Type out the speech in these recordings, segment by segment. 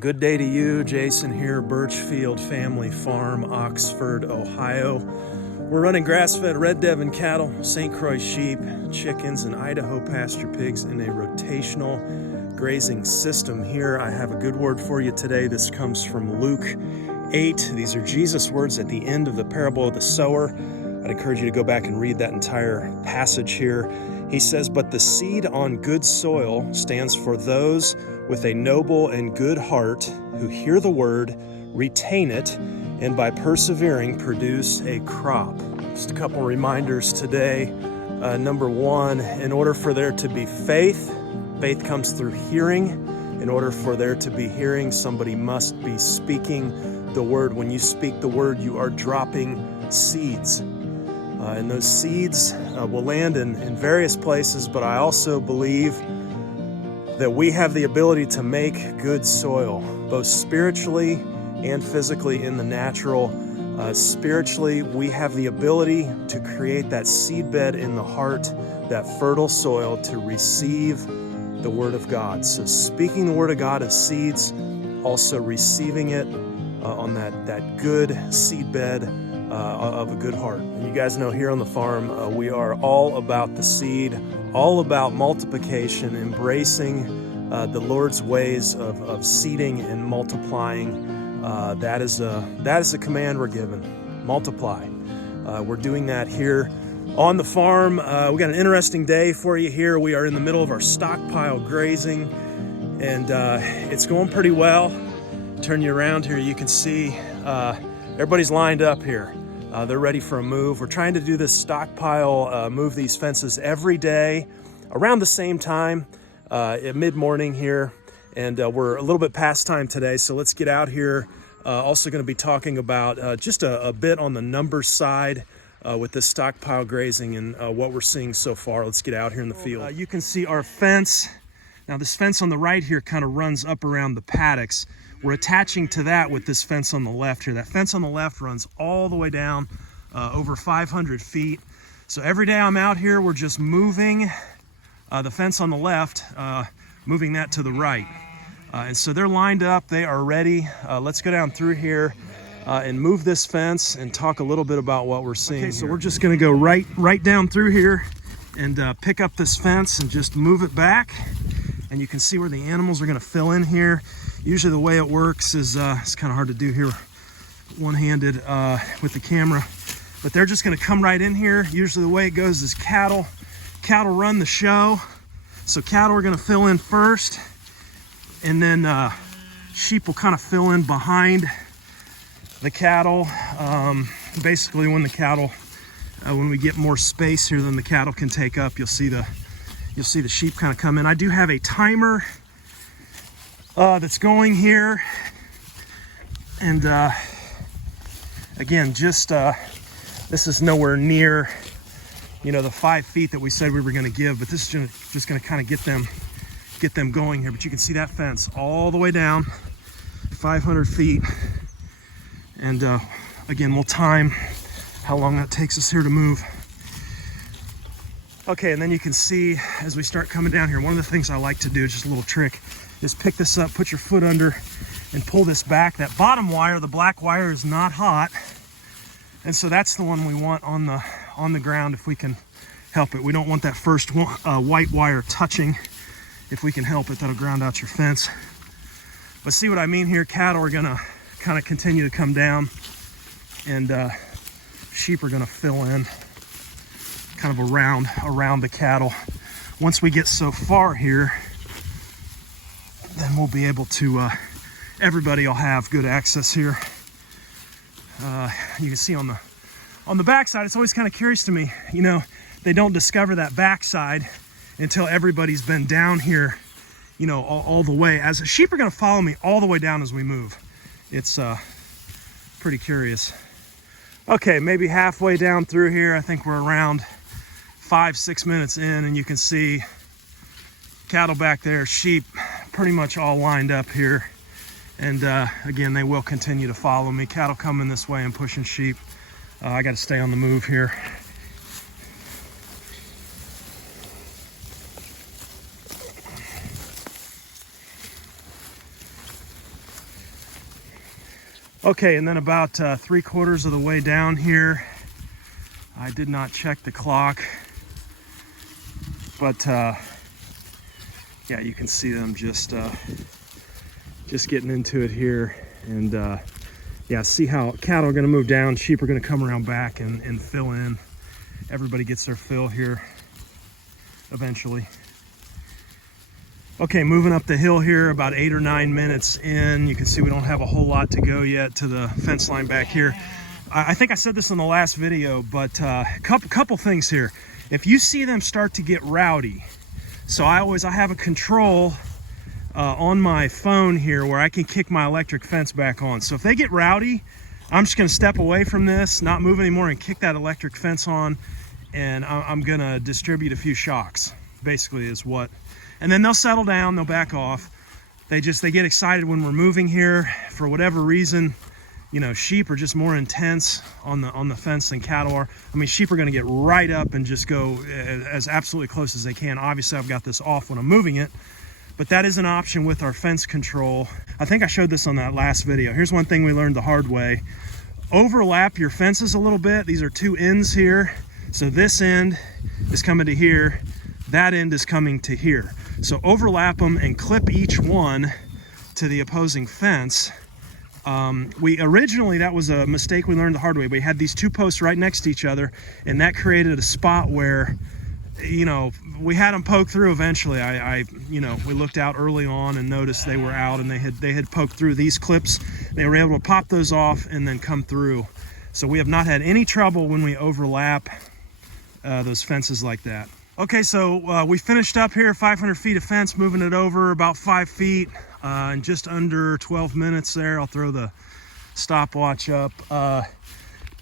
Good day to you, Jason here, Birchfield Family Farm, Oxford, Ohio. We're running grass-fed Red Devon cattle, St Croix sheep, chickens, and Idaho pasture pigs in a rotational grazing system here. I have a good word for you today. This comes from Luke 8. These are Jesus' words at the end of the parable of the sower. I'd encourage you to go back and read that entire passage here. He says, "But the seed on good soil stands for those with a noble and good heart who hear the word, retain it, and by persevering produce a crop." Just a couple reminders today. Number one, in order for there to be faith, faith comes through hearing. In order for there to be hearing, somebody must be speaking the word. When you speak the word, you are dropping seeds. And those seeds will land in various places, but I also believe that we have the ability to make good soil, both spiritually and physically in the natural. Spiritually, we have the ability to create that seed bed in the heart, that fertile soil to receive the Word of God. So speaking the Word of God as seeds, also receiving it on that good seed bed of a good heart. And you guys know here on the farm, we are all about the seed, all about multiplication, embracing the Lord's ways of seeding and multiplying. That is a command we're given. Multiply. We're doing that here on the farm. We got an interesting day for you here. We are in the middle of our stockpile grazing, and it's going pretty well. Turn you around here, you can see everybody's lined up here. They're ready for a move. We're trying to do this stockpile, move these fences every day around the same time at mid-morning here. And we're a little bit past time today, so let's get out here. Also going to be talking about just a bit on the numbers side with this stockpile grazing and what we're seeing so far. Let's get out here in the field. You can see our fence. Now this fence on the right here kind of runs up around the paddocks. We're attaching to that with this fence on the left here. That fence on the left runs all the way down over 500 feet. So every day I'm out here, we're just moving the fence on the left, moving that to the right. And so they're lined up, they are ready. Let's go down through here and move this fence and talk a little bit about what we're seeing. Okay, so we're just gonna go right down through here and pick up this fence and just move it back. And you can see where the animals are gonna fill in here. Usually the way it works is, it's kind of hard to do here one-handed with the camera, but they're just gonna come right in here. Usually the way it goes is cattle run the show. So cattle are gonna fill in first, and then sheep will kind of fill in behind the cattle. Basically when we get more space here than the cattle can take up, you'll see the sheep kind of come in. I do have a timer that's going here, and again, just this is nowhere near the 5 feet that we said we were going to give, but this is just going to kind of get them going here. But you can see that fence all the way down 500 feet, and again, we'll time how long that takes us here to move. Okay, and then you can see as we start coming down here, one of the things I like to do, just a little trick, is pick this up, put your foot under, and pull this back. That bottom wire, the black wire, is not hot, and so that's the one we want on the ground if we can help it. We don't want that first white wire touching. If we can help it, that'll ground out your fence. But see what I mean here? Cattle are gonna kind of continue to come down, and sheep are gonna fill in kind of around the cattle. Once we get so far here, then we'll be able to, everybody will have good access here. You can see on the backside, it's always kind of curious to me, they don't discover that backside until everybody's been down here, all the way. As the sheep are gonna follow me all the way down as we move. It's pretty curious. Okay, maybe halfway down through here, I think we're around 5-6 minutes in, and you can see cattle back there, sheep pretty much all lined up here. And again, they will continue to follow me. Cattle coming this way and pushing sheep. I got to stay on the move here. Okay, and then about 3/4 of the way down here, I did not check the clock, but yeah, you can see them just getting into it here. And yeah, see how cattle are going to move down, sheep are going to come around back and fill in. Everybody gets their fill here eventually. Okay, moving up the hill here, about 8 or 9 minutes in. You can see we don't have a whole lot to go yet to the fence line back here. I think I said this in the last video, but couple things here. If you see them start to get rowdy, so I have a control on my phone here where I can kick my electric fence back on. So if they get rowdy, I'm just going to step away from this, not move anymore, and kick that electric fence on, and I'm going to distribute a few shocks, basically is what. And then they'll settle down, they'll back off. They get excited when we're moving here for whatever reason. You know, sheep are just more intense on the fence than cattle are. I mean, sheep are going to get right up and just go as absolutely close as they can. Obviously, I've got this off when I'm moving it, but that is an option with our fence control. I think I showed this on that last video. Here's one thing we learned the hard way. Overlap your fences a little bit. These are 2 ends here. So this end is coming to here. That end is coming to here. So overlap them and clip each one to the opposing fence. That was a mistake we learned the hard way. We had these 2 posts right next to each other, and that created a spot where, you know, we had them poke through eventually. We looked out early on and noticed they were out, and they had poked through these clips. They were able to pop those off and then come through. So we have not had any trouble when we overlap those fences like that. Okay, so we finished up here, 500 feet of fence, moving it over about 5 feet in just under 12 minutes there. I'll throw the stopwatch up.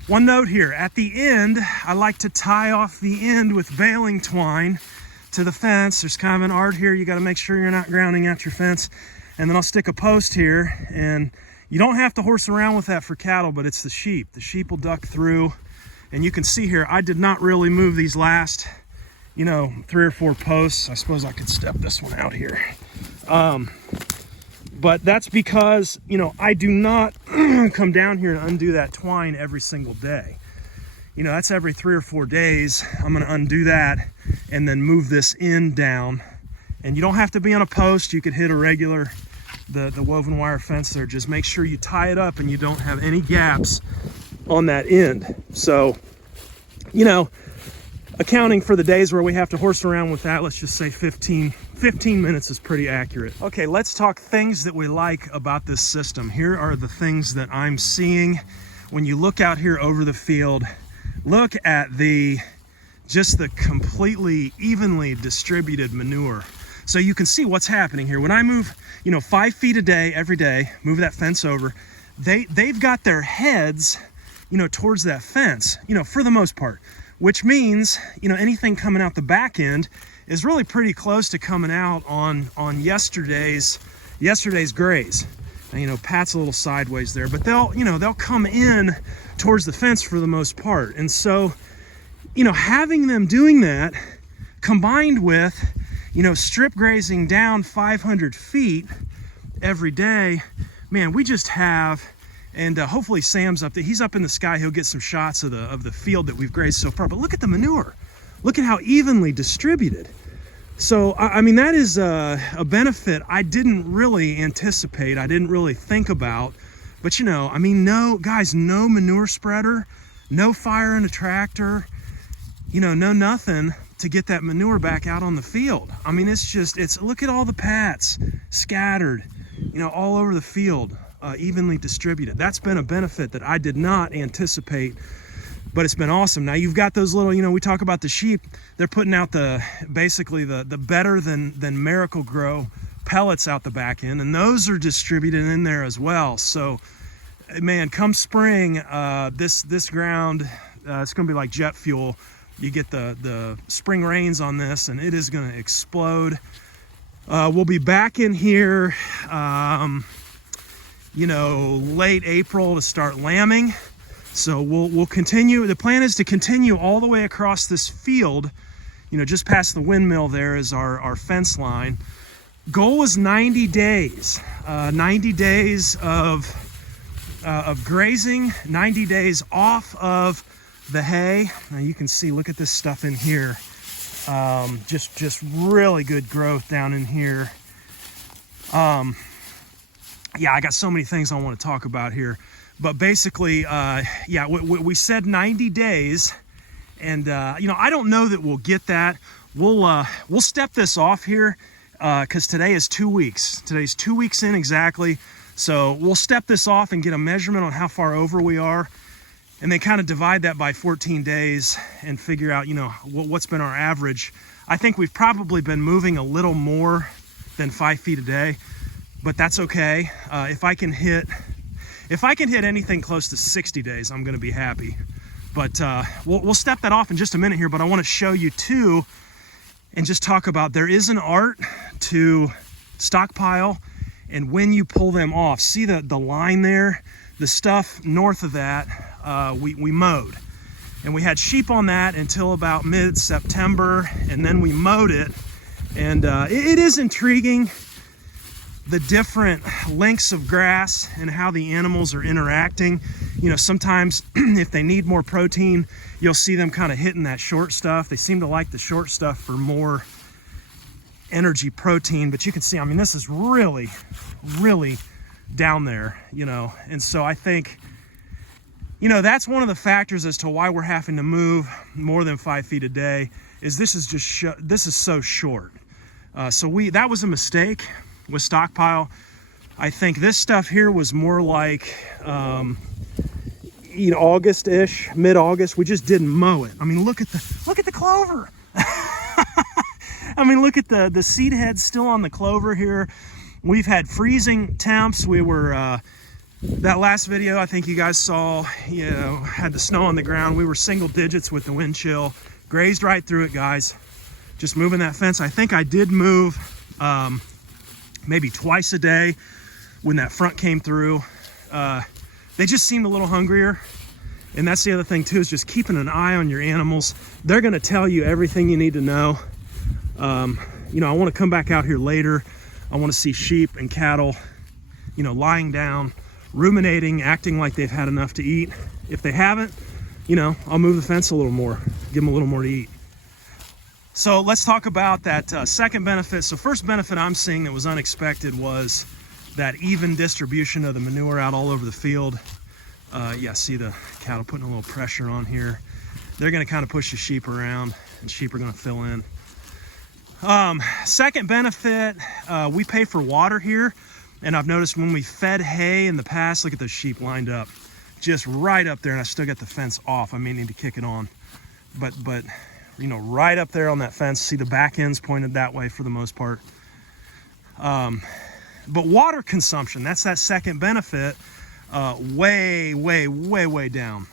One note here, at the end, I like to tie off the end with baling twine to the fence. There's kind of an art here. You got to make sure you're not grounding out your fence. And then I'll stick a post here, and you don't have to horse around with that for cattle, but it's the sheep. The sheep will duck through. And you can see here, I did not really move these last, 3 or 4 posts. I suppose I could step this one out here. But that's because, I do not come down here and undo that twine every single day. That's every 3 or 4 days. I'm going to undo that and then move this end down. And you don't have to be on a post. You could hit a regular, the woven wire fence there. Just make sure you tie it up and you don't have any gaps on that end. So, accounting for the days where we have to horse around with that, let's just say 15 minutes is pretty accurate. Okay, let's talk things that we like about this system. Here are the things that I'm seeing. When you look out here over the field, look at just the completely evenly distributed manure. So you can see what's happening here. When I move, 5 feet a day, every day, move that fence over, they've got their heads, towards that fence, for the most part. Which means, anything coming out the back end is really pretty close to coming out on yesterday's graze. And, Pat's a little sideways there, but they'll come in towards the fence for the most part. And so, having them doing that combined with, strip grazing down 500 feet every day, man, we just have. And hopefully Sam's up there. He's up in the sky. He'll get some shots of the field that we've grazed so far. But look at the manure. Look at how evenly distributed. So, I mean, that is a benefit I didn't really anticipate. I didn't really think about. But, no manure spreader, no fire in a tractor, no nothing to get that manure back out on the field. I mean, look at all the pats scattered, all over the field. Evenly distributed. That's been a benefit that I did not anticipate, but it's been awesome. Now you've got those little, we talk about the sheep, they're putting out basically the better than Miracle Grow pellets out the back end, and those are distributed in there as well. So, man, come spring, this ground, it's going to be like jet fuel. You get the spring rains on this, and it is going to explode. We'll be back in here, late April to start lambing. So we'll continue. The plan is to continue all the way across this field, just past the windmill there is our fence line. Goal is 90 days. 90 days of, of grazing, 90 days off of the hay. Now you can see, look at this stuff in here. Just really good growth down in here. Yeah, I got so many things I want to talk about here, but basically, yeah, we said 90 days, and you know, I don't know that we'll get that. We'll step this off here, because today is 2 weeks. Today's 2 weeks in exactly, so we'll step this off and get a measurement on how far over we are, and then kind of divide that by 14 days and figure out, you know, what's been our average. I think we've probably been moving a little more than 5 feet a day, but that's okay. If I can hit anything close to 60 days, I'm going to be happy. But we'll step that off in just a minute here. But I want to show you too, and just talk about, there is an art to stockpile, and when you pull them off, see the line there, the stuff north of that, we mowed, and we had sheep on that until about mid-September, and then we mowed it, and it is intriguing, the different lengths of grass and how the animals are interacting. You know, sometimes if they need more protein, you'll see them kind of hitting that short stuff. They seem to like the short stuff for more energy protein, but you can see, I mean, this is really, really down there, you know. And so I think, you know, that's one of the factors as to why we're having to move more than 5 feet a day, is this is just this is so short. So that was a mistake with stockpile. I think this stuff here was more like you know, August-ish, mid-August. We just didn't mow it. I mean, look at the clover. I mean, look at the seed heads still on the clover here. We've had freezing temps. We were that last video I think you guys saw, you know, had the snow on the ground. We were single digits with the wind chill. Grazed right through it, guys. Just moving that fence. I think I did move maybe twice a day when that front came through. They just seemed a little hungrier. And that's the other thing too, is just keeping an eye on your animals. They're gonna tell you everything you need to know. You know, I wanna come back out here later. I wanna see sheep and cattle, you know, lying down, ruminating, acting like they've had enough to eat. If they haven't, you know, I'll move the fence a little more, give them a little more to eat. So let's talk about that second benefit. So first benefit I'm seeing that was unexpected was that even distribution of the manure out all over the field. Yeah, see the cattle putting a little pressure on here. They're gonna kind of push the sheep around, and sheep are gonna fill in. Second benefit, we pay for water here. And I've noticed when we fed hay in the past, look at those sheep lined up, just right up there, and I still got the fence off. I may need to kick it on, but you know, right up there on that fence, see the back ends pointed that way for the most part. But water consumption, that's that second benefit, way down.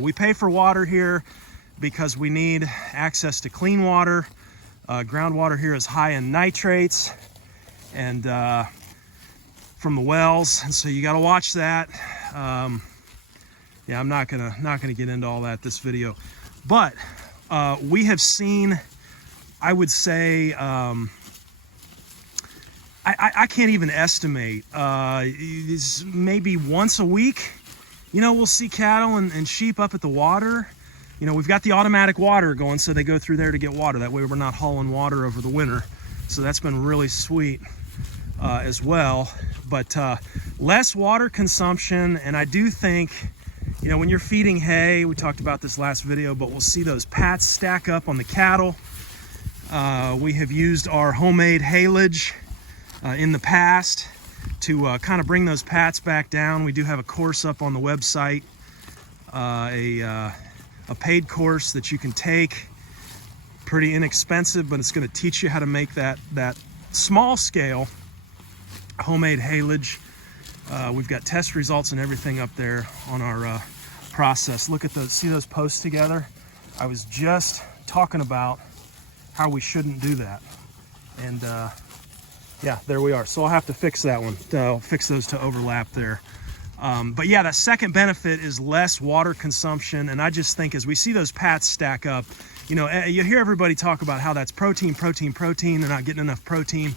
We pay for water here because we need access to clean water. Groundwater here is high in nitrates and from the wells, and so you got to watch that. Yeah, I'm not gonna get into all that this video, but we have seen, I would say, I can't even estimate, maybe once a week, you know, we'll see cattle and sheep up at the water. You know, we've got the automatic water going, so they go through there to get water. That way we're not hauling water over the winter. So that's been really sweet as well. But less water consumption, and I do think, you know, when you're feeding hay, we talked about this last video, but we'll see those pats stack up on the cattle. We have used our homemade haylage in the past to kind of bring those pats back down. We do have a course up on the website, a paid course that you can take. Pretty inexpensive, but it's going to teach you how to make that small scale homemade haylage. We've got test results and everything up there on our process. Look at those, see those posts together? I was just talking about how we shouldn't do that. And yeah, there we are. So I'll have to fix that one. I'll fix those to overlap there. But yeah, the second benefit is less water consumption. And I just think as we see those pats stack up, you know, you hear everybody talk about how that's protein, they're not getting enough protein.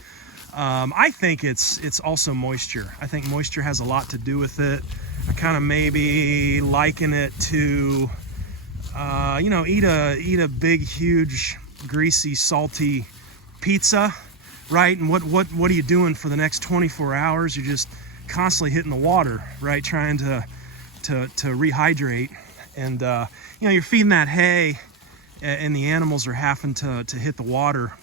I think it's also moisture. I think moisture has a lot to do with it. I kind of maybe liken it to, you know, eat a big, huge, greasy, salty pizza, right? And what are you doing for the next 24 hours? You're just constantly hitting the water, right? Trying to rehydrate, and you know, you're feeding that hay, and the animals are having to hit the water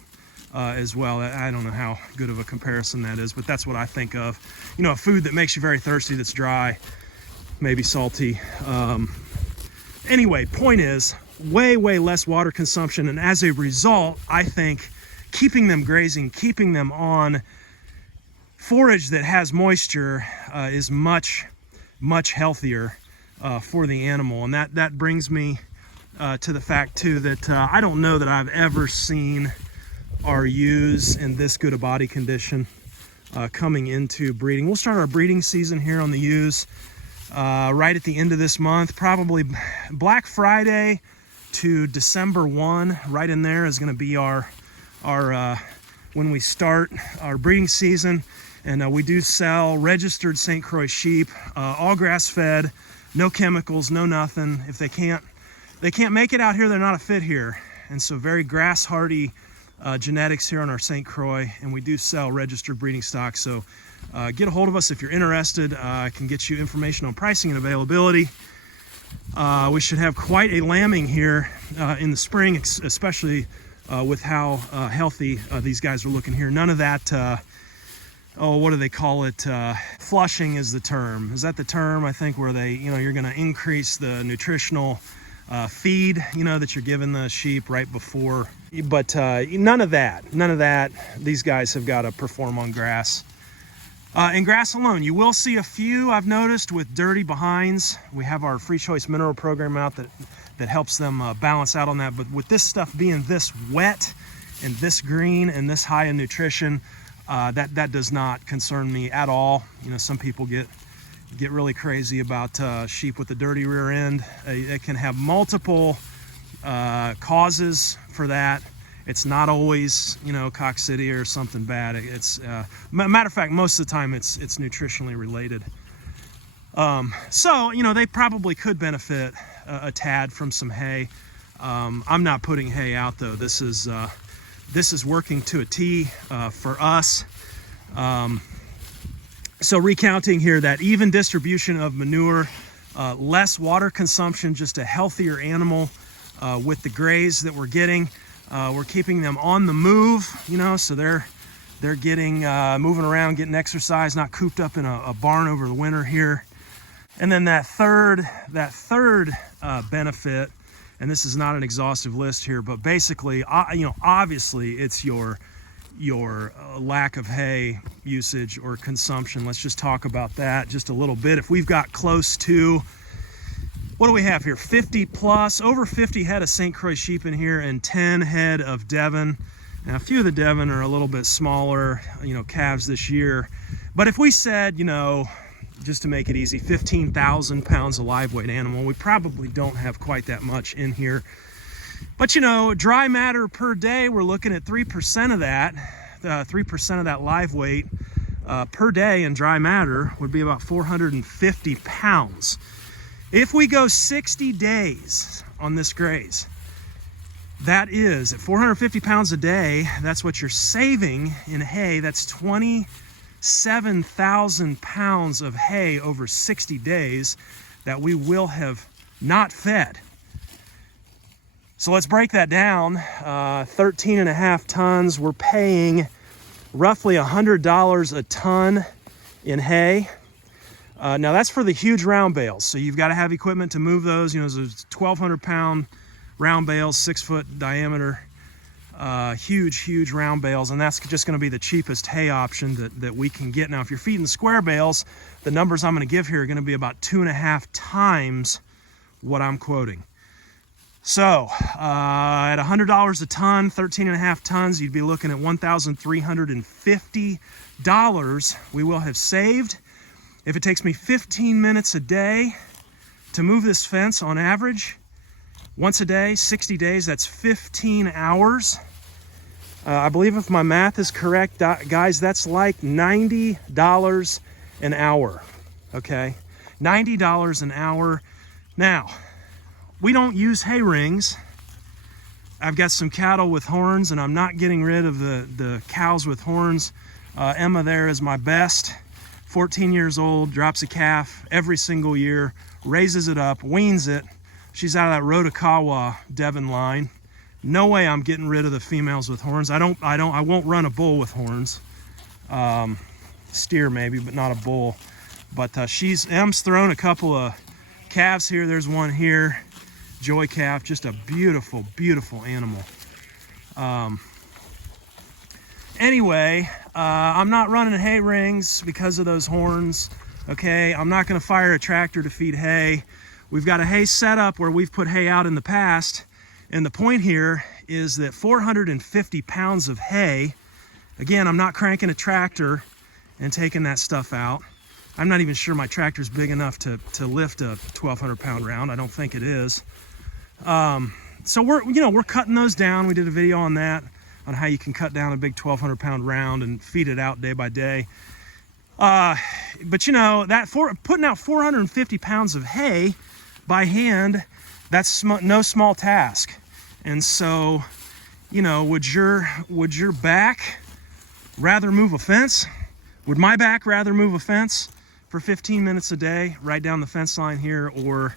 as well. I don't know how good of a comparison that is, but that's what I think of. You know, a food that makes you very thirsty, that's dry, maybe salty. Anyway, point is, way less water consumption, and as a result, I think keeping them grazing, keeping them on forage that has moisture is much healthier for the animal. And that brings me to the fact too that I don't know that I've ever seen our ewes in this good a body condition coming into breeding. We'll start our breeding season here on the ewes right at the end of this month, probably Black Friday to December 1. Right in there is going to be our when we start our breeding season. And we do sell registered St Croix sheep, all grass fed, no chemicals, no nothing. If they can't make it out here, they're not a fit here. And so very grass hardy genetics here on our St Croix, and we do sell registered breeding stock. So get a hold of us if you're interested. I can get you information on pricing and availability. We should have quite a lambing here in the spring, especially with how healthy these guys are looking here. None of that, oh, what do they call it? Flushing is the term. Is that the term? I think where they, you know, you're going to increase the nutritional feed, you know, that you're giving the sheep right before. But none of that. These guys have got to perform on grass. And grass alone. You will see a few, I've noticed, with dirty behinds. We have our free choice mineral program out that helps them balance out on that. But with this stuff being this wet and this green and this high in nutrition, that does not concern me at all. You know, some people get really crazy about sheep with a dirty rear end. It can have multiple causes for that. It's not always, you know, coccidia or something bad. It's matter of fact, most of the time it's nutritionally related. So, you know, they probably could benefit a tad from some hay. I'm not putting hay out though. This is working to a T for us. So recounting here, that even distribution of manure, less water consumption, just a healthier animal with the graze that we're getting. We're keeping them on the move, you know, so they're getting moving around, getting exercise, not cooped up in a barn over the winter here. And then that third benefit, and this is not an exhaustive list here, but basically, you know, obviously it's your lack of hay usage or consumption. Let's just talk about that just a little bit. If we've got close to, what do we have here? 50 plus, over 50 head of St. Croix sheep in here and 10 head of Devon. Now, a few of the Devon are a little bit smaller, you know, calves this year. But if we said, you know, just to make it easy, 15,000 pounds of live weight animal, we probably don't have quite that much in here. But, you know, dry matter per day, we're looking at 3% of that. 3% of that live weight per day in dry matter would be about 450 pounds. If we go 60 days on this graze, that is at 450 pounds a day, that's what you're saving in hay. That's 27,000 pounds of hay over 60 days that we will have not fed. So let's break that down. 13.5 tons, we're paying roughly $100 a ton in hay. Now that's for the huge round bales. So you've got to have equipment to move those. You know, those 1,200 pound round bales, 6 foot diameter, huge round bales. And that's just going to be the cheapest hay option that we can get. Now, if you're feeding square bales, the numbers I'm going to give here are going to be about 2.5 times what I'm quoting. So at $100 a ton, 13.5 tons, you'd be looking at $1,350 we will have saved. If it takes me 15 minutes a day to move this fence on average, once a day, 60 days, that's 15 hours. I believe if my math is correct, guys, that's like $90 an hour, okay? $90 an hour. Now, we don't use hay rings. I've got some cattle with horns, and I'm not getting rid of the cows with horns. Emma there is my best. 14 years old, drops a calf every single year, raises it up, weans it. She's out of that Rodakawa Devon line. No way I'm getting rid of the females with horns. I won't run a bull with horns. Steer maybe, but not a bull. But Em's thrown a couple of calves here. There's one here, joy calf, just a beautiful, beautiful animal. Anyway, I'm not running hay rings because of those horns. Okay, I'm not gonna fire a tractor to feed hay. We've got a hay setup where we've put hay out in the past. And the point here is that 450 pounds of hay, again, I'm not cranking a tractor and taking that stuff out. I'm not even sure my tractor's big enough to lift a 1,200 pound round. I don't think it is. So we're cutting those down. We did a video on that, on how you can cut down a big 1,200 pound round and feed it out day by day. But putting out 450 pounds of hay by hand, that's no small task. And so, would your back rather move a fence? Would my back rather move a fence for 15 minutes a day right down the fence line here, or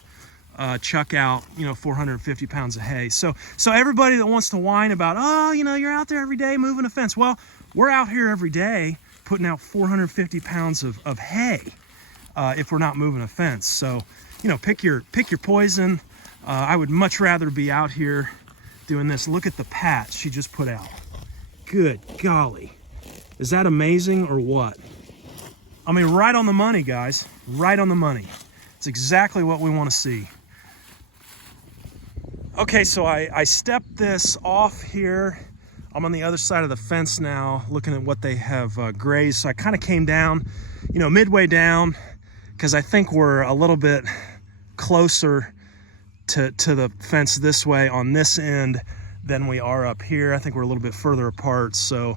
chuck out 450 pounds of hay? So everybody that wants to whine about, oh, you're out there every day moving a fence. Well, we're out here every day putting out 450 pounds of hay if we're not moving a fence. So pick your poison. I would much rather be out here doing this. Look at the pats she just put out. Good golly. Is that amazing or what? I mean, right on the money, guys. Right on the money. It's exactly what we want to see. Okay, so I stepped this off here. I'm on the other side of the fence now, looking at what they have grazed. So I kind of came down, midway down, because I think we're a little bit closer to the fence this way on this end than we are up here. I think we're a little bit further apart. So,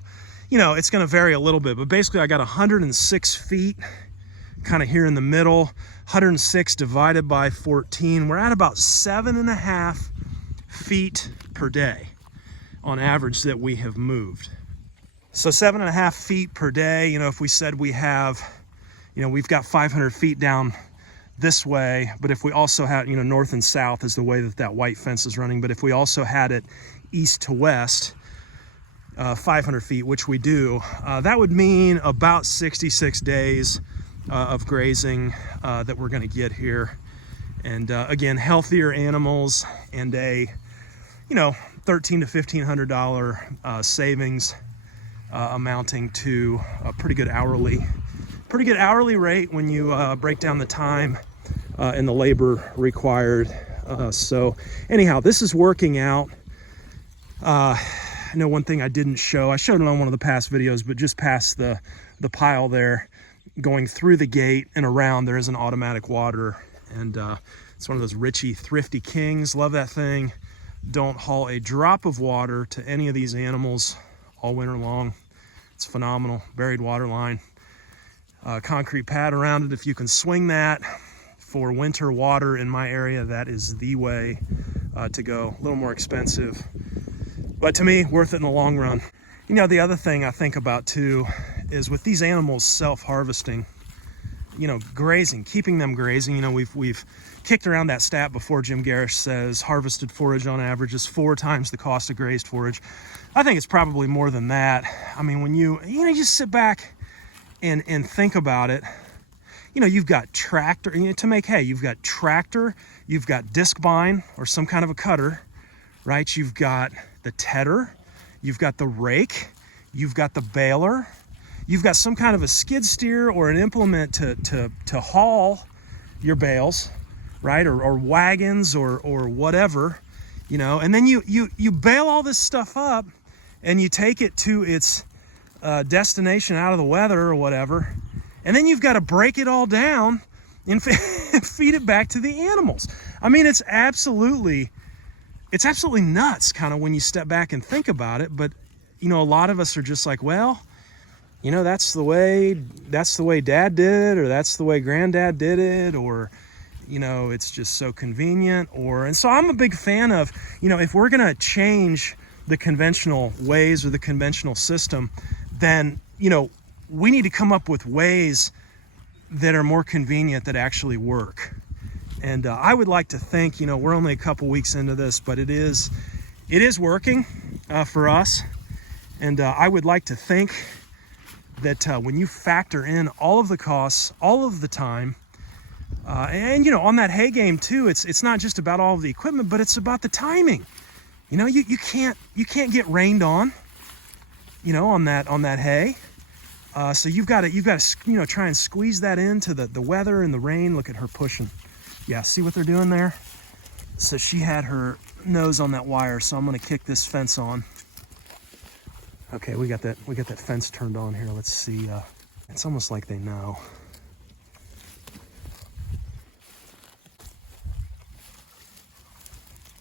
it's going to vary a little bit, but basically I got 106 feet kind of here in the middle. 106 divided by 14. We're at about 7.5 feet per day on average that we have moved. So 7.5 feet per day, if we said we have, we've got 500 feet down this way, but if we also had, north and south is the way that white fence is running, but if we also had it east to west, 500 feet, which we do, that would mean about 66 days of grazing that we're going to get here. And again, healthier animals and a $1,300 to $1,500 savings, amounting to a pretty good hourly rate when you break down the time and the labor required. So anyhow, this is working out. I know one thing I didn't show, I showed it on one of the past videos, but just past the pile there, going through the gate and around, there is an automatic water. And it's one of those Ritchie Thrifty Kings. Love that thing. Don't haul a drop of water to any of these animals all winter long. It's phenomenal. Buried water line. Concrete pad around it. If you can swing that for winter water in my area, that is the way to go. A little more expensive, but to me, worth it in the long run. The other thing I think about too is with these animals self-harvesting, grazing, keeping them grazing. We've kicked around that stat before. Jim Garish says harvested forage on average is 4 times the cost of grazed forage. I think it's probably more than that. I mean, when you just sit back and think about it, you've got tractor to make hay. You've got tractor, you've got disc bine or some kind of a cutter, right? You've got the tedder, you've got the rake, you've got the baler, you've got some kind of a skid steer or an implement to haul your bales, right? Or wagons or whatever, and then you bale all this stuff up and you take it to its destination out of the weather or whatever, and then you've got to break it all down and feed it back to the animals. I mean, it's absolutely nuts kind of when you step back and think about it, but you know, a lot of us are just like, well, you know, that's the way dad did it, or that's the way granddad did it, or, you know, it's just so convenient. And so I'm a big fan of, you know, if we're going to change the conventional ways or the conventional system, then, you know, we need to come up with ways that are more convenient, that actually work. And I would like to think, you know, we're only a couple weeks into this, but it is working for us. And I would like to think that when you factor in all of the costs, all of the time, and, you know, on that hay game too, it's not just about all of the equipment, but it's about the timing. You know, you can't get rained on, you know, on that hay. So you've got to, you know, try and squeeze that into the weather and the rain. Look at her pushing. Yeah, see what they're doing there? So she had her nose on that wire, so I'm gonna kick this fence on. Okay, we got that fence turned on here. Let's see. It's almost like they know.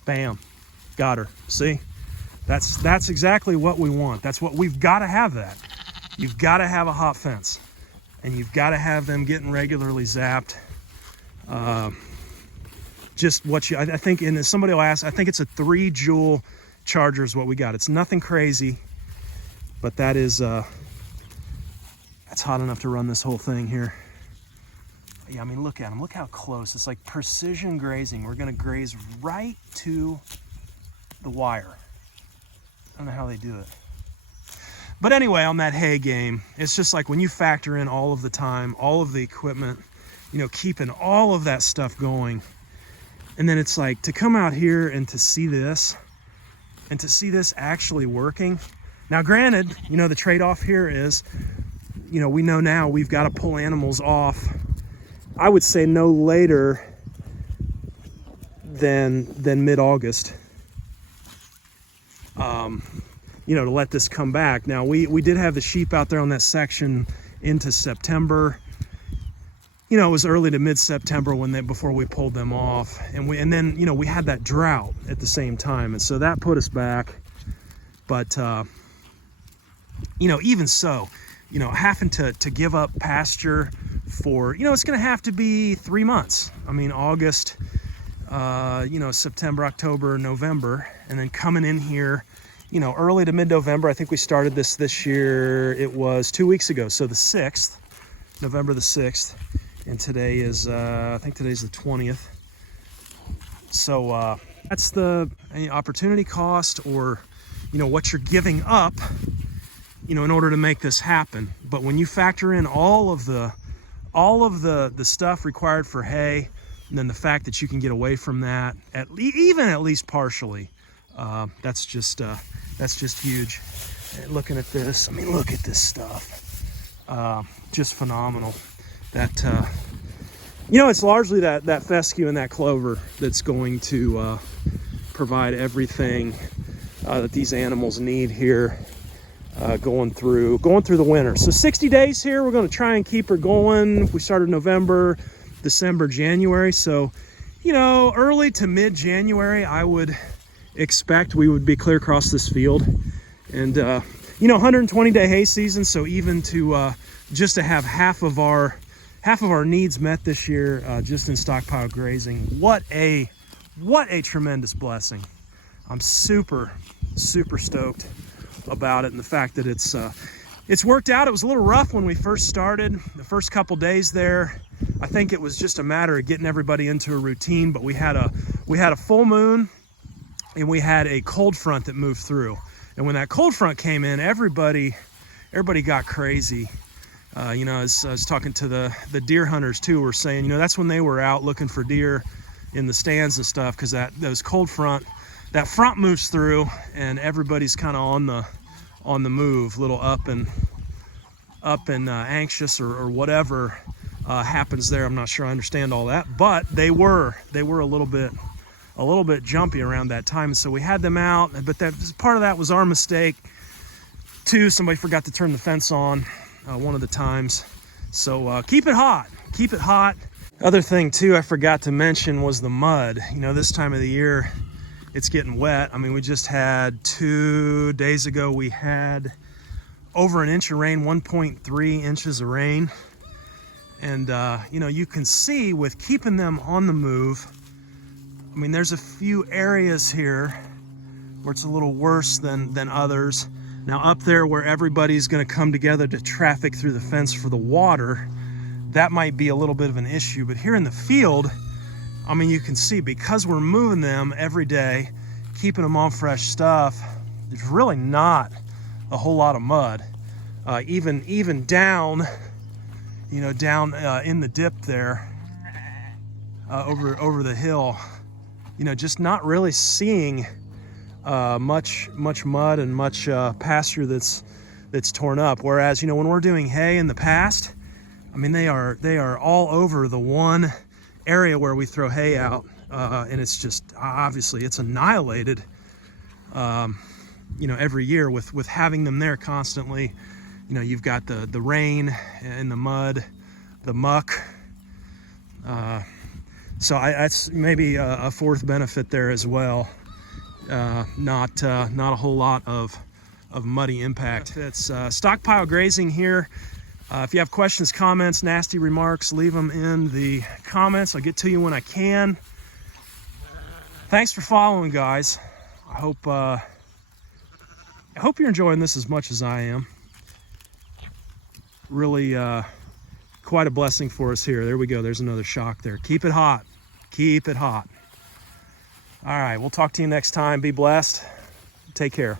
Bam, got her. See? That's exactly what we want. That's what we've got to have. That you've got to have a hot fence, and you've got to have them getting regularly zapped. Just what I think, and somebody will ask, I think it's a 3 joule charger is what we got. It's nothing crazy, but that is that's hot enough to run this whole thing here. Yeah, I mean, look at them. Look how close. It's like precision grazing. We're gonna graze right to the wire. I don't know how they do it. But anyway, on that hay game, it's just like when you factor in all of the time, all of the equipment, you know, keeping all of that stuff going. And then it's like to come out here and to see this actually working. Now, granted, you know, the trade-off here is, you know, we know now we've got to pull animals off, I would say no later than mid-August, you know, to let this come back. Now, we did have the sheep out there on that section into September. You know, it was early to mid-September before we pulled them off, and then you know, we had that drought at the same time, and so that put us back. But you know, even so, you know, having to give up pasture for, you know, it's going to have to be 3 months. I mean, August, you know, September, October, November, and then coming in here, you know, early to mid-November. I think we started this year. It was 2 weeks ago, so the 6th, November the 6th. And today is, I think today's the 20th. So that's the opportunity cost, or, you know, what you're giving up, you know, in order to make this happen. But when you factor in all of the stuff required for hay, and then the fact that you can get away from that, at least partially, that's just huge. And looking at this, I mean, look at this stuff, just phenomenal. That you know, it's largely that fescue and that clover that's going to provide everything that these animals need here, going through the winter. So 60 days here, we're going to try and keep her going. We started November, December, January, so, you know, early to mid-January I would expect we would be clear across this field. And you know, 120-day hay season, so even to just to have half of our needs met this year, just in stockpile grazing. What a tremendous blessing. I'm super stoked about it, and the fact that it's worked out. It was a little rough when we first started, the first couple days there. I think it was just a matter of getting everybody into a routine, but we had a full moon, and we had a cold front that moved through. And when that cold front came in, everybody got crazy. You know, I was talking to the deer hunters too, were saying, you know, that's when they were out looking for deer in the stands and stuff, because those cold front, that front moves through, and everybody's kind of on the move, a little up and anxious or whatever happens there. I'm not sure I understand all that, but they were a little bit jumpy around that time, so we had them out. But that part of that was our mistake too. Somebody forgot to turn the fence on one of the times. So keep it hot. Other thing too I forgot to mention was the mud. You know, this time of the year, it's getting wet. I mean, we just had 2 days ago, we had over an inch of rain, 1.3 inches of rain. And, you know, you can see with keeping them on the move, I mean, there's a few areas here where it's a little worse than others. Now up there where everybody's gonna come together to traffic through the fence for the water, that might be a little bit of an issue. But here in the field, I mean, you can see because we're moving them every day, keeping them on fresh stuff, there's really not a whole lot of mud. Even down, you know, down in the dip there, over the hill, you know, just not really seeing much mud and much pasture that's torn up. Whereas, you know, when we're doing hay in the past, I mean, they are all over the one area where we throw hay out, and it's just obviously it's annihilated, you know, every year with having them there constantly. You know, you've got the rain and the mud, the muck. So that's maybe a fourth benefit there as well. Not a whole lot of muddy impact. It's Stockpile Grazing here. If you have questions, comments, nasty remarks, leave them in the comments. I'll get to you when I can. Thanks for following, guys. I hope you're enjoying this as much as I am. Really quite a blessing for us here. There we go. There's another shock there. Keep it hot. Keep it hot. All right, we'll talk to you next time. Be blessed. Take care.